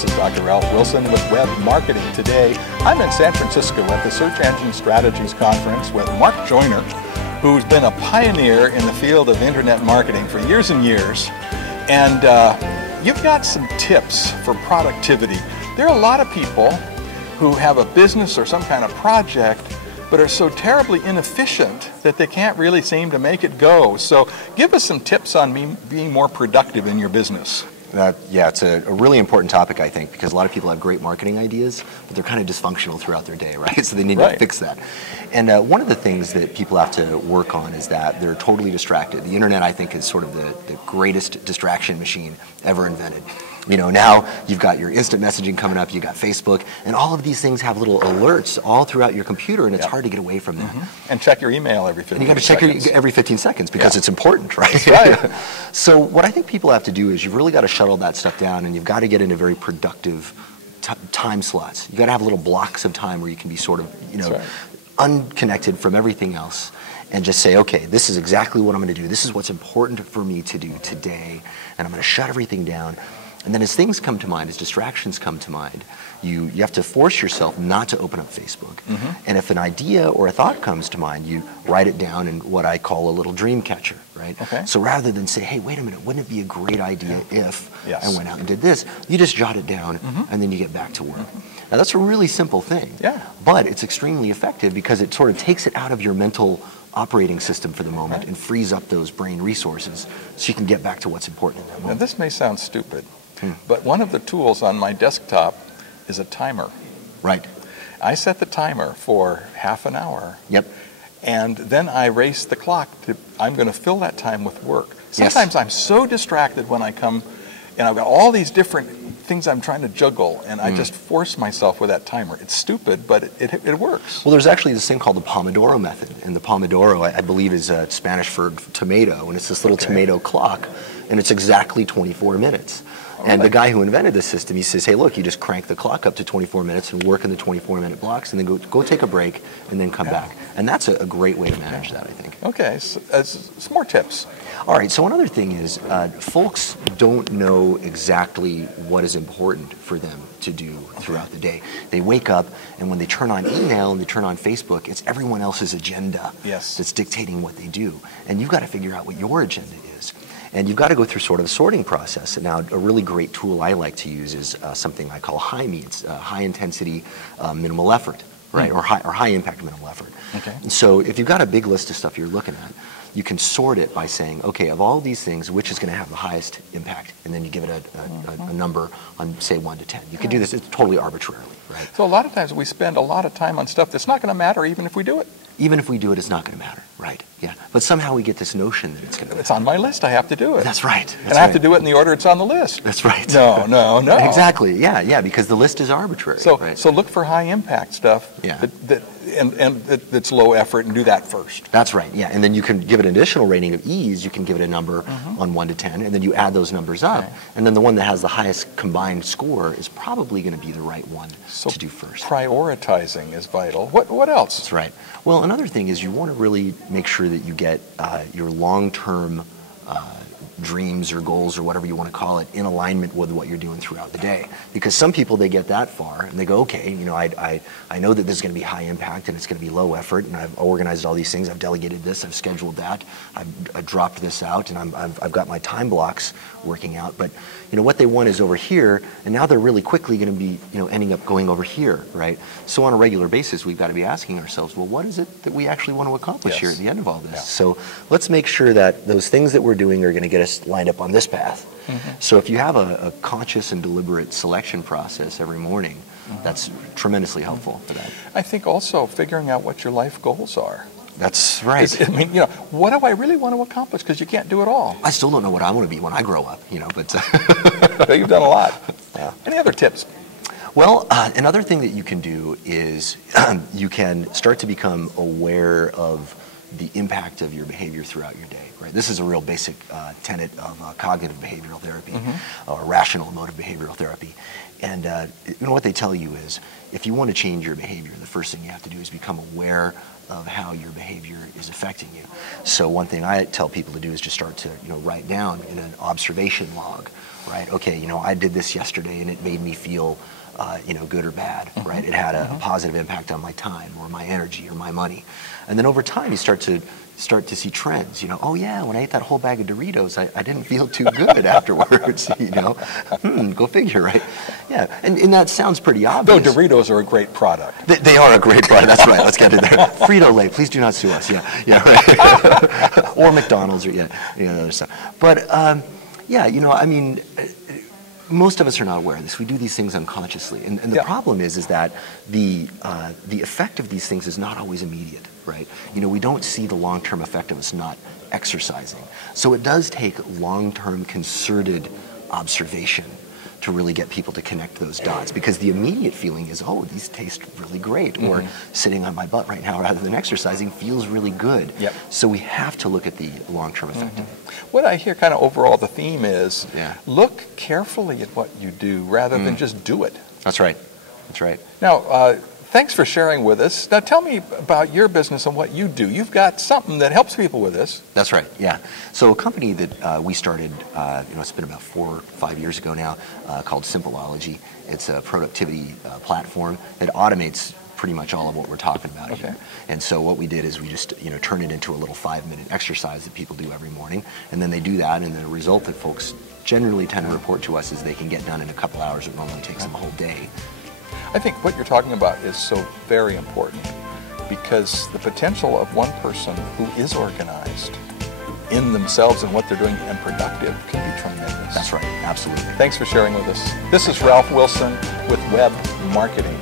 This is Dr. Ralph Wilson with Web Marketing. Today, I'm in San Francisco at the Search Engine Strategies Conference with Mark Joyner, who's been a pioneer in the field of internet marketing for years and years. And you've got some tips for productivity. There are a lot of people who have a business or some kind of project but are so terribly inefficient that they can't really seem to make it go. So give us some tips on being more productive in your business. Yeah, it's a really important topic, I think, because a lot of people have great marketing ideas, but they're kind of dysfunctional throughout their day, right? So they need to fix that. And one of the things that people have to work on is that they're totally distracted. The internet, I think, is sort of the greatest distraction machine ever invented. You know, now you've got your instant messaging coming up, you've got Facebook, and all of these things have little alerts all throughout your computer, and it's hard to get away from that. And check your email every 15 seconds. And you got to check every 15 seconds because it's important, right? That's right. So what I think people have to do is you've really got to shuttle that stuff down, and you've got to get into very productive time slots. You've got to have little blocks of time where you can be sort of, you know, unconnected from everything else. And just say, okay, this is exactly what I'm going to do. This is what's important for me to do today, and I'm going to shut everything down. And then as things come to mind, as distractions come to mind, you have to force yourself not to open up Facebook. And if an idea or a thought comes to mind, you write it down in what I call a little dream catcher, right? So rather than say, hey, wait a minute, wouldn't it be a great idea if I went out and did this? You just jot it down, and then you get back to work. Now, that's a really simple thing, but it's extremely effective because it sort of takes it out of your mental operating system for the moment and frees up those brain resources so you can get back to what's important in that moment. Now, this may sound stupid, but one of the tools on my desktop is a timer. Right. I set the timer for half an hour. And then I race the clock to, I'm going to fill that time with work. Sometimes I'm so distracted when I come, and I've got all these different things I'm trying to juggle, and I just force myself with that timer. It's stupid, but it works. Well, there's actually this thing called the Pomadoro method, and the Pomodoro, I believe, is Spanish for tomato, and it's this little tomato clock, and it's exactly 24 minutes. And the guy who invented the system, he says, hey, look, you just crank the clock up to 24 minutes and work in the 24-minute blocks, and then go take a break and then come back. And that's a great way to manage that, I think. Okay, so, some more tips. All right, so another thing is folks don't know exactly what is important for them to do throughout the day. They wake up, and when they turn on email and they turn on Facebook, it's everyone else's agenda that's dictating what they do. And you've got to figure out what your agenda is. And you've got to go through sort of a sorting process. Now, a really great tool I like to use is something I call HIME. It's high intensity, minimal effort, right? Or high impact, minimal effort. And so if you've got a big list of stuff you're looking at, you can sort it by saying, okay, of all these things, which is going to have the highest impact? And then you give it a number on, say, 1 to 10. You can do this totally arbitrarily, right? So a lot of times we spend a lot of time on stuff that's not going to matter even if we do it. Even if we do it, it's not going to matter, right? Yeah. But somehow we get this notion that it's going to matter. It's on my list. I have to do it. That's right. And I have to do it in the order it's on the list. That's right. No. Exactly. Yeah, because the list is arbitrary. So look for high impact stuff that's low effort and do that first. That's right. Yeah, and then you can give it an additional rating of ease. You can give it a number on 1 to 10, and then you add those numbers up, and then the one that has the highest combined score is probably going to be the right one to do first. Prioritizing is vital. What else? That's right. Well, another thing is you want to really make sure that you get your long-term dreams or goals or whatever you want to call it in alignment with what you're doing throughout the day. Because some people, they get that far and they go, okay, you know, I know that this is going to be high impact and it's going to be low effort, and I've organized all these things, I've delegated this, I've scheduled that, I've dropped this out, and I've got my time blocks working out. But you know what they want is over here, and now they're really quickly going to be, you know, ending up going over here, right? So on a regular basis, we've got to be asking ourselves, well, what is it that we actually want to accomplish here at the end of all this? So let's make sure that those things that we're doing are going to get us lined up on this path. So if you have a conscious and deliberate selection process every morning, that's tremendously helpful for that. I think also figuring out what your life goals are. That's right. I mean, you know, what do I really want to accomplish? Because you can't do it all. I still don't know what I want to be when I grow up, you know, but... You've done a lot. Any other tips? Well, another thing that you can do is you can start to become aware of the impact of your behavior throughout your day, right? This is a real basic tenet of cognitive behavioral therapy, or rational emotive behavioral therapy. And you know what they tell you is, if you want to change your behavior, the first thing you have to do is become aware of how your behavior is affecting you. So one thing I tell people to do is just start to, write down in an observation log, right? Okay, I did this yesterday and it made me feel, good or bad, right? It had a positive impact on my time or my energy or my money. And then over time you start to see trends, oh yeah, when I ate that whole bag of Doritos, I didn't feel too good afterwards, go figure, right? Yeah, and that sounds pretty obvious. Though Doritos are a great product. They are a great product, that's right, let's get it there. Frito-Lay, please do not sue us, yeah, right. Or McDonald's, or other stuff. But, most of us are not aware of this. We do these things unconsciously. And the problem is that the effect of these things is not always immediate, right? We don't see the long-term effect of us not exercising. So it does take long-term concerted observation to really get people to connect those dots, because the immediate feeling is, oh, these taste really great, or sitting on my butt right now rather than exercising feels really good. Yep. So we have to look at the long-term effect of it. What I hear kind of overall, the theme is, look carefully at what you do rather than just do it. That's right. That's right. Now, thanks for sharing with us. Now tell me about your business and what you do. You've got something that helps people with this. That's right, yeah. So a company that we started, it's been about 4 or 5 years ago now, called Simpleology. It's a productivity platform that automates pretty much all of what we're talking about here. And so what we did is we just, turn it into a little 5-minute exercise that people do every morning. And then they do that, and the result that folks generally tend to report to us is they can get done in a couple hours. It normally takes them a whole day. I think what you're talking about is so very important, because the potential of one person who is organized in themselves and what they're doing and productive can be tremendous. That's right, absolutely. Thanks for sharing with us. This is Ralph Wilson with Web Marketing.